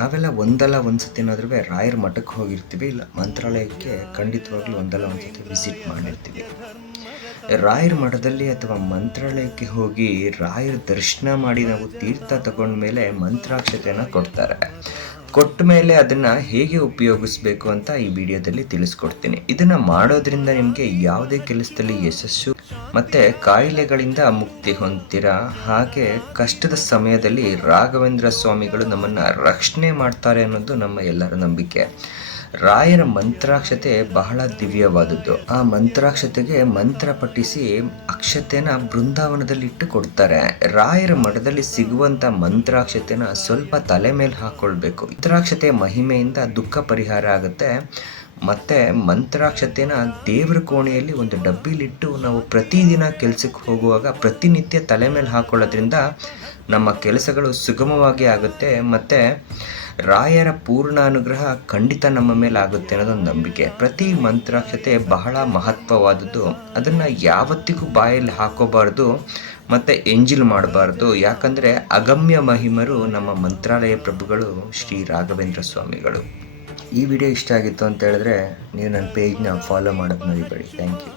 ನಾವೆಲ್ಲ ಒಂದಲ್ಲ ಒಂದು ಸತಿನಾದ್ರೂ ರಾಯರ ಮಠಕ್ಕೆ ಹೋಗಿರ್ತೀವಿ, ಇಲ್ಲ ಮಂತ್ರಾಲಯಕ್ಕೆ ಖಂಡಿತವಾಗ್ಲೂ ಒಂದಲ್ಲ ಒಂದು ಸತಿ ವಿಸಿಟ್ ಮಾಡಿರ್ತೀವಿ. ರಾಯರ ಮಠದಲ್ಲಿ ಅಥವಾ ಮಂತ್ರಾಲಯಕ್ಕೆ ಹೋಗಿ ರಾಯರ ದರ್ಶನ ಮಾಡಿ ನಾವು ತೀರ್ಥ ತಗೊಂಡ್ಮೇಲೆ ಮಂತ್ರಾಕ್ಷತೆಯನ್ನು ಕೊಡ್ತಾರೆ. ಕೊಟ್ಟ ಮೇಲೆ ಅದನ್ನು ಹೇಗೆ ಉಪಯೋಗಿಸ್ಬೇಕು ಅಂತ ಈ ವಿಡಿಯೋದಲ್ಲಿ ತಿಳಿಸ್ಕೊಡ್ತೀನಿ. ಇದನ್ನು ಮಾಡೋದ್ರಿಂದ ನಿಮಗೆ ಯಾವುದೇ ಕೆಲಸದಲ್ಲಿ ಯಶಸ್ಸು ಮತ್ತು ಕಾಯಿಲೆಗಳಿಂದ ಮುಕ್ತಿ ಹೊಂದ್ತೀರಾ. ಹಾಗೆ ಕಷ್ಟದ ಸಮಯದಲ್ಲಿ ರಾಘವೇಂದ್ರ ಸ್ವಾಮಿಗಳು ನಮ್ಮನ್ನು ರಕ್ಷಣೆ ಮಾಡ್ತಾರೆ ಅನ್ನೋದು ನಮ್ಮ ಎಲ್ಲರ ನಂಬಿಕೆ. ರಾಯರ ಮಂತ್ರಾಕ್ಷತೆ ಬಹಳ ದಿವ್ಯವಾದದ್ದು. ಆ ಮಂತ್ರಾಕ್ಷತೆಗೆ ಮಂತ್ರ ಪಠಿಸಿ ಅಕ್ಷತೆನ ಬೃಂದಾವನದಲ್ಲಿ ಇಟ್ಟು ಕೊಡ್ತಾರೆ. ರಾಯರ ಮಠದಲ್ಲಿ ಸಿಗುವಂತ ಮಂತ್ರಾಕ್ಷತೆನ ಸ್ವಲ್ಪ ತಲೆ ಮೇಲೆ ಹಾಕೊಳ್ಬೇಕು. ಮಂತ್ರಾಕ್ಷತೆ ಮಹಿಮೆಯಿಂದ ದುಃಖ ಪರಿಹಾರ ಆಗುತ್ತೆ. ಮತ್ತೆ ಮಂತ್ರಾಕ್ಷತೆನ ದೇವರ ಕೋಣೆಯಲ್ಲಿ ಒಂದು ಡಬ್ಬಿಲಿಟ್ಟು ನಾವು ಪ್ರತಿದಿನ ಕೆಲಸಕ್ಕೆ ಹೋಗುವಾಗ ಪ್ರತಿನಿತ್ಯ ತಲೆ ಮೇಲೆ ಹಾಕೊಳ್ಳೋದ್ರಿಂದ ನಮ್ಮ ಕೆಲಸಗಳು ಸುಗಮವಾಗಿ ಆಗುತ್ತೆ. ಮತ್ತು ರಾಯರ ಪೂರ್ಣ ಅನುಗ್ರಹ ಖಂಡಿತ ನಮ್ಮ ಮೇಲೆ ಆಗುತ್ತೆ ಅನ್ನೋದೊಂದು ನಂಬಿಕೆ. ಪ್ರತಿ ಮಂತ್ರಾಕ್ಷತೆ ಬಹಳ ಮಹತ್ವವಾದದ್ದು. ಅದನ್ನು ಯಾವತ್ತಿಗೂ ಬಾಯಲ್ಲಿ ಹಾಕೋಬಾರ್ದು ಮತ್ತು ಎಂಜಿಲ್ ಮಾಡಬಾರ್ದು. ಯಾಕಂದರೆ ಅಗಮ್ಯ ಮಹಿಮರು ನಮ್ಮ ಮಂತ್ರಾಲಯ ಪ್ರಭುಗಳು ಶ್ರೀ ರಾಘವೇಂದ್ರ ಸ್ವಾಮಿಗಳು. ಈ ವಿಡಿಯೋ ಇಷ್ಟ ಆಗಿತ್ತು ಅಂತ ಹೇಳಿದ್ರೆ ನೀವು ನನ್ನ ಪೇಜ್ನ ಫಾಲೋ ಮಾಡೋದು ಮರಿಬೇಡಿ. Thank you.